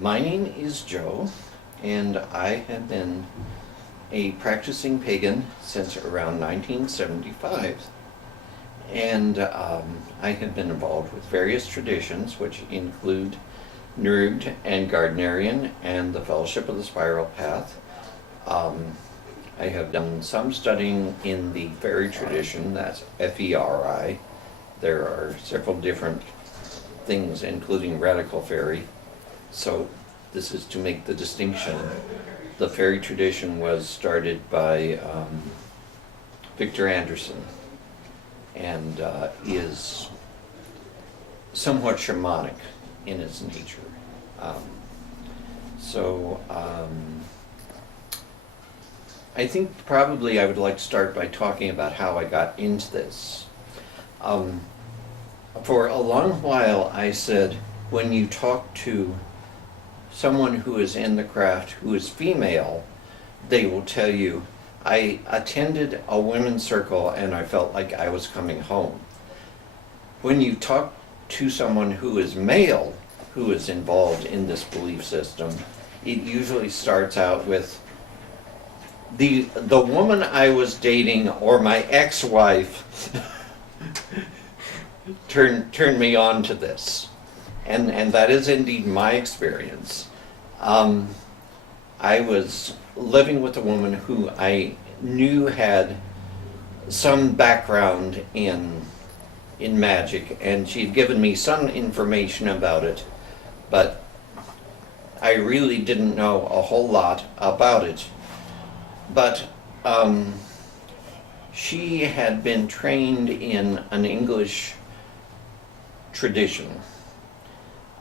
My name is Joe, and I have been a practicing pagan since around 1975. And I have been involved with various traditions, which include Nurged and Gardnerian and the Fellowship of the Spiral Path. I have done some studying in the fairy tradition, that's F-E-R-I. There are several different things, including radical fairy. So this is to make the distinction. The fairy tradition was started by Victor Anderson and is somewhat shamanic in its nature. I think probably I would like to start by talking about how I got into this. For a long while I said, when you talk to someone who is in the craft who is female, they will tell you, I attended a women's circle and I felt like I was coming home. When you talk to someone who is male, who is involved in this belief system, it usually starts out with, the woman I was dating or my ex-wife turned me on to this. And that is indeed my experience. I was living with a woman who I knew had some background in magic, and she'd given me some information about it, but I really didn't know a whole lot about it. But she had been trained in an English tradition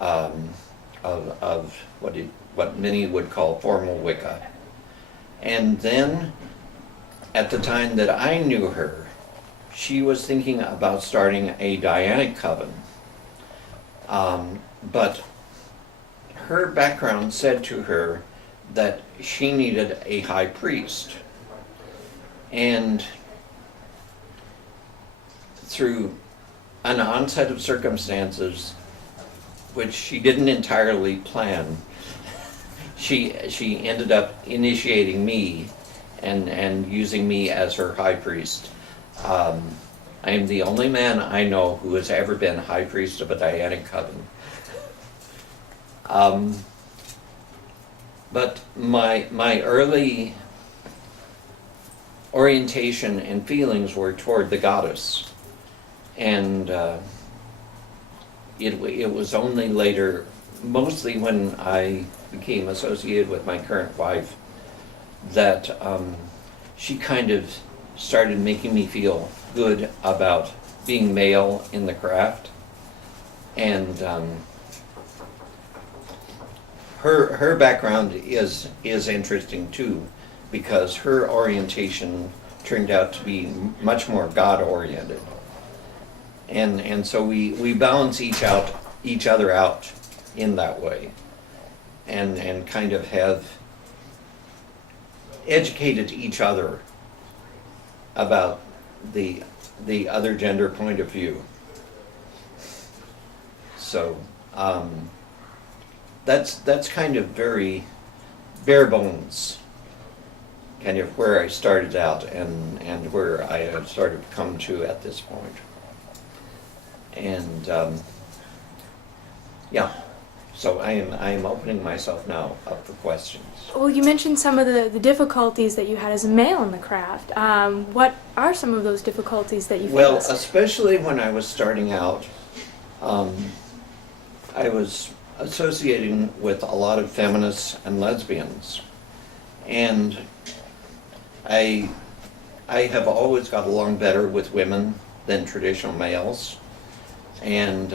of what many would call formal Wicca. And then, at the time that I knew her, she was thinking about starting a Dianic coven. But her background said to her that she needed a high priest. And through an onset of circumstances which she didn't entirely plan, she ended up initiating me and using me as her high priest. I am the only man I know who has ever been high priest of a Dianic coven. But my early orientation and feelings were toward the goddess. And it was only later, mostly when I became associated with my current wife, that she kind of started making me feel good about being male in the craft. And her background is interesting too, because her orientation turned out to be much more God-oriented. And so we balance each other out in that way, and kind of have educated each other about the other gender point of view. So that's kind of very bare bones, kind of where I started out and where I have started to come to at this point. And yeah, so I am opening myself now up for questions. Well, you mentioned some of the difficulties that you had as a male in the craft. What are some of those difficulties that you faced? Well, especially when I was starting out, I was associating with a lot of feminists and lesbians, and I have always got along better with women than traditional males, and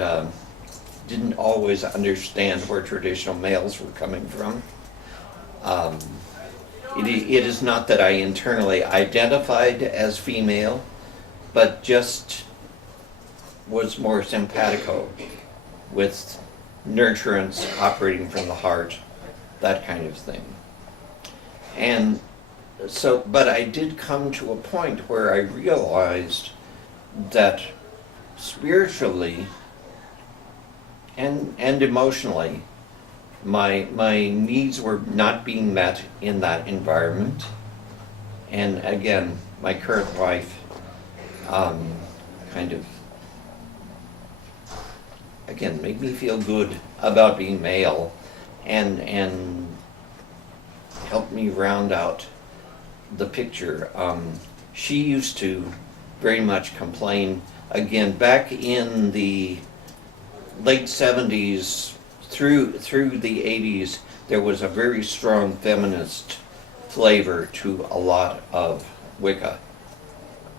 didn't always understand where traditional males were coming from. It is not that I internally identified as female, but just was more simpatico with nurturance operating from the heart, that kind of thing. And so, but I did come to a point where I realized that spiritually and emotionally, my needs were not being met in that environment. And again, my current wife kind of, again, made me feel good about being male and helped me round out the picture. She used to very much complain, again, back in the late 70s through the 80s, there was a very strong feminist flavor to a lot of Wicca,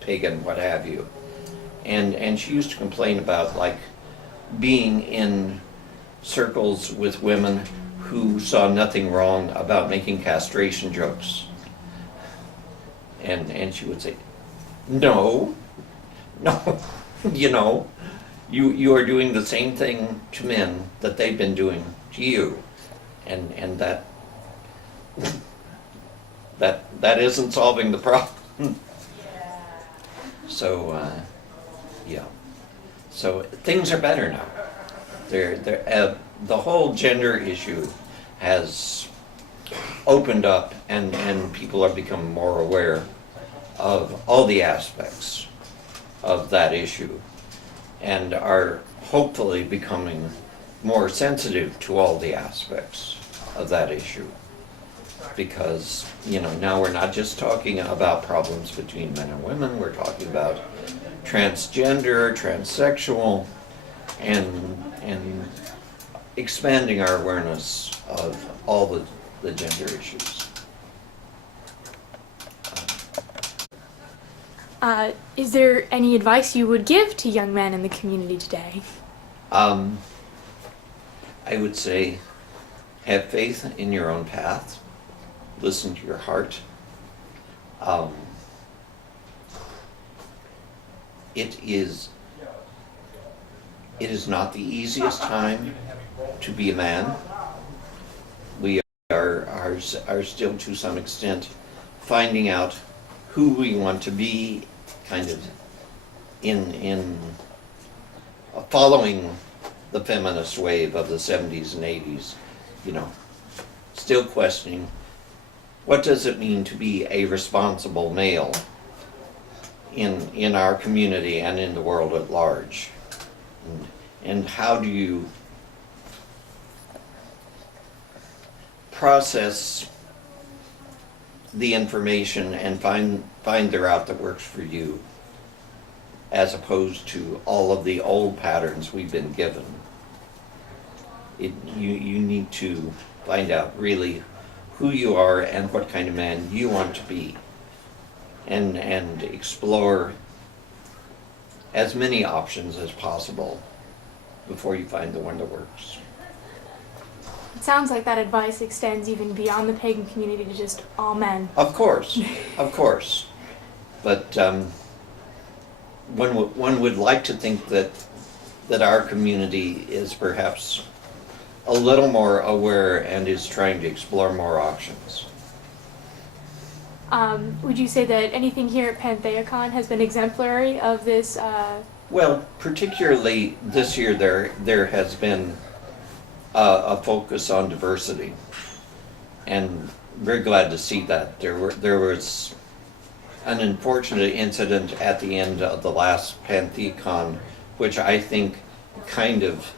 pagan, what have you. And she used to complain about, like, being in circles with women who saw nothing wrong about making castration jokes. And she would say, no, you are doing the same thing to men that they've been doing to you. And that isn't solving the problem. So, yeah. So things are better now. The whole gender issue has opened up, and people are becoming more aware of all the aspects of that issue, and are hopefully becoming more sensitive to all the aspects of that issue. Because, now we're not just talking about problems between men and women, we're talking about transgender, transsexual, and expanding our awareness of all the gender issues. Is there any advice you would give to young men in the community today? I would say, have faith in your own path. Listen to your heart. It is not the easiest time to be a man. We are still, to some extent, finding out who we want to be, kind of in following the feminist wave of the 70s and 80s, still questioning, what does it mean to be a responsible male in our community and in the world at large? And how do you process the information and find the route that works for you, as opposed to all of the old patterns we've been given? You need to find out really who you are and what kind of man you want to be, and explore as many options as possible before you find the one that works. It sounds like that advice extends even beyond the pagan community to just all men. Of course, of course. But one would like to think that our community is perhaps a little more aware and is trying to explore more options. Would you say that anything here at Pantheacon has been exemplary of this? Well, particularly this year, there has been a focus on diversity, and very glad to see that. There was an unfortunate incident at the end of the last Pantheacon, which I think kind of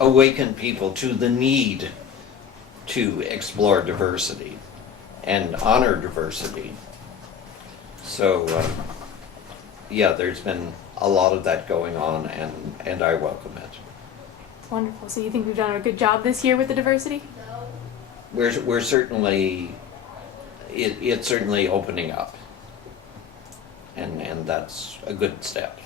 awakened people to the need to explore diversity and honor diversity. So, yeah, there's been a lot of that going on, and I welcome it. Wonderful. So you think we've done a good job this year with the diversity? We're certainly, it's certainly opening up, and that's a good step.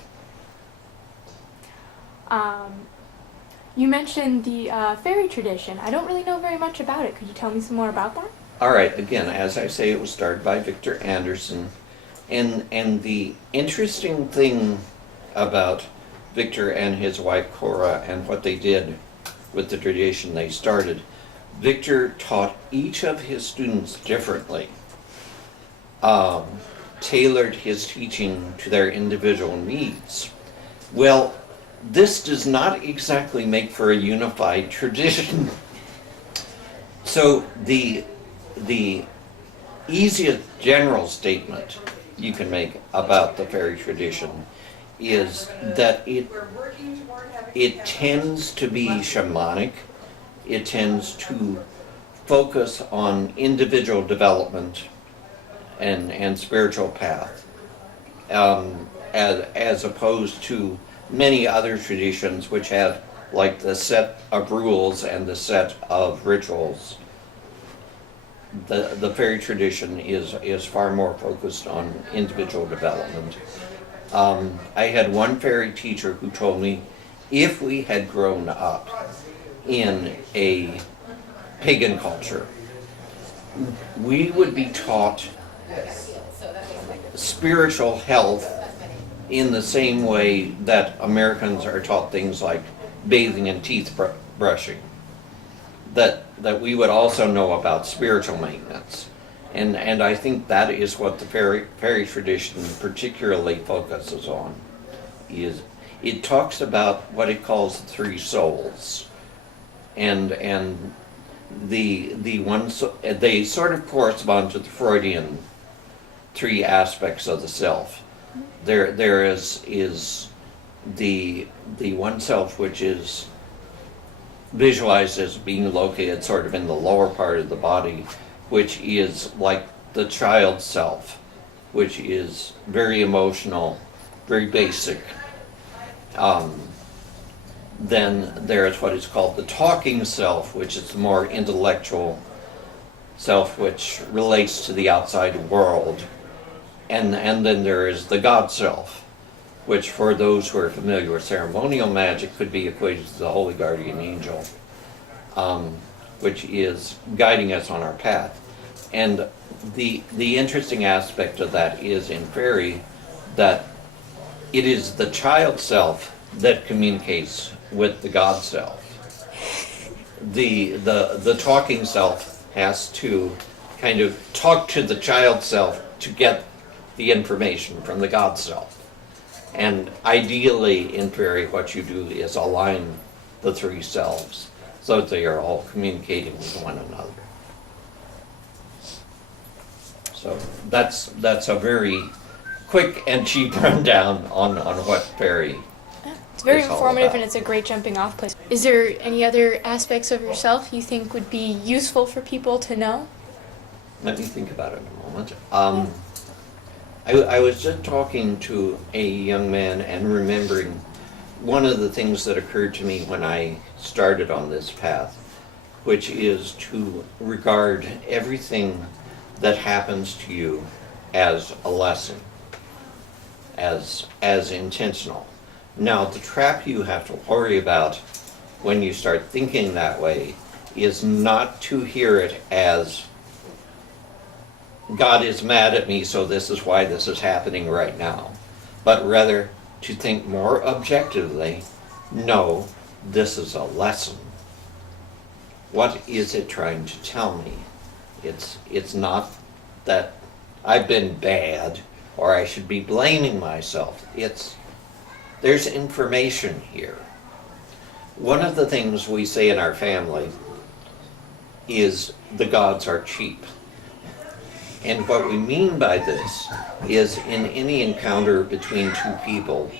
You mentioned the fairy tradition. I don't really know very much about it. Could you tell me some more about that? All right, again, as I say, it was started by Victor Anderson, and the interesting thing about Victor and his wife Cora and what they did with the tradition they started, Victor taught each of his students differently, tailored his teaching to their individual needs. Well, this does not exactly make for a unified tradition. So the easiest general statement you can make about the fairy tradition is that it tends to be shamanic. It tends to focus on individual development and spiritual path, as opposed to many other traditions which have like the set of rules and the set of rituals. The fairy tradition is far more focused on individual development. I had one fairy teacher who told me if we had grown up in a pagan culture, we would be taught spiritual health in the same way that Americans are taught things like bathing and teeth brushing. That we would also know about spiritual maintenance. And I think that is what the fairy tradition particularly focuses on. Is it talks about what it calls the three souls. And the ones, they sort of correspond to the Freudian three aspects of the self. There is the one self which is visualized as being located sort of in the lower part of the body, which is like the child self, which is very emotional, very basic. Then there's what is called the talking self, which is the more intellectual self, which relates to the outside world. And then there is the God self, which for those who are familiar with ceremonial magic could be equated to the holy guardian angel, which is guiding us on our path. And the interesting aspect of that is in fairy that it is the child self that communicates with the God self. The talking self has to kind of talk to the child self to get the information from the God self. And ideally in fairy what you do is align the three selves so that they are all communicating with one another. So that's a very quick and cheap rundown on what fairy. It's very It's all informative about. and it's a great jumping off place. Is there any other aspects of yourself you think would be useful for people to know? Let me think about it a moment. I was just talking to a young man and remembering one of the things that occurred to me when I started on this path, which is to regard everything that happens to you as a lesson, as intentional. Now, the trap you have to worry about when you start thinking that way is not to hear it as God is mad at me, so this is why this is happening right now. But rather to think more objectively, no, this is a lesson. What is it trying to tell me? It's not that I've been bad or I should be blaming myself. There's information here. One of the things we say in our family is the gods are cheap. And what we mean by this is in any encounter between two people,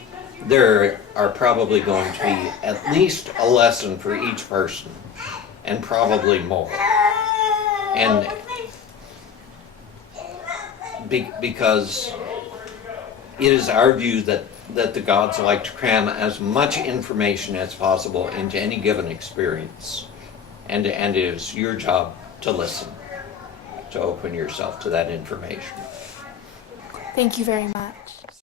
there are probably going to be at least a lesson for each person, and probably more. And because it is our view that the gods like to cram as much information as possible into any given experience, and it is your job to listen, to open yourself to that information. Thank you very much.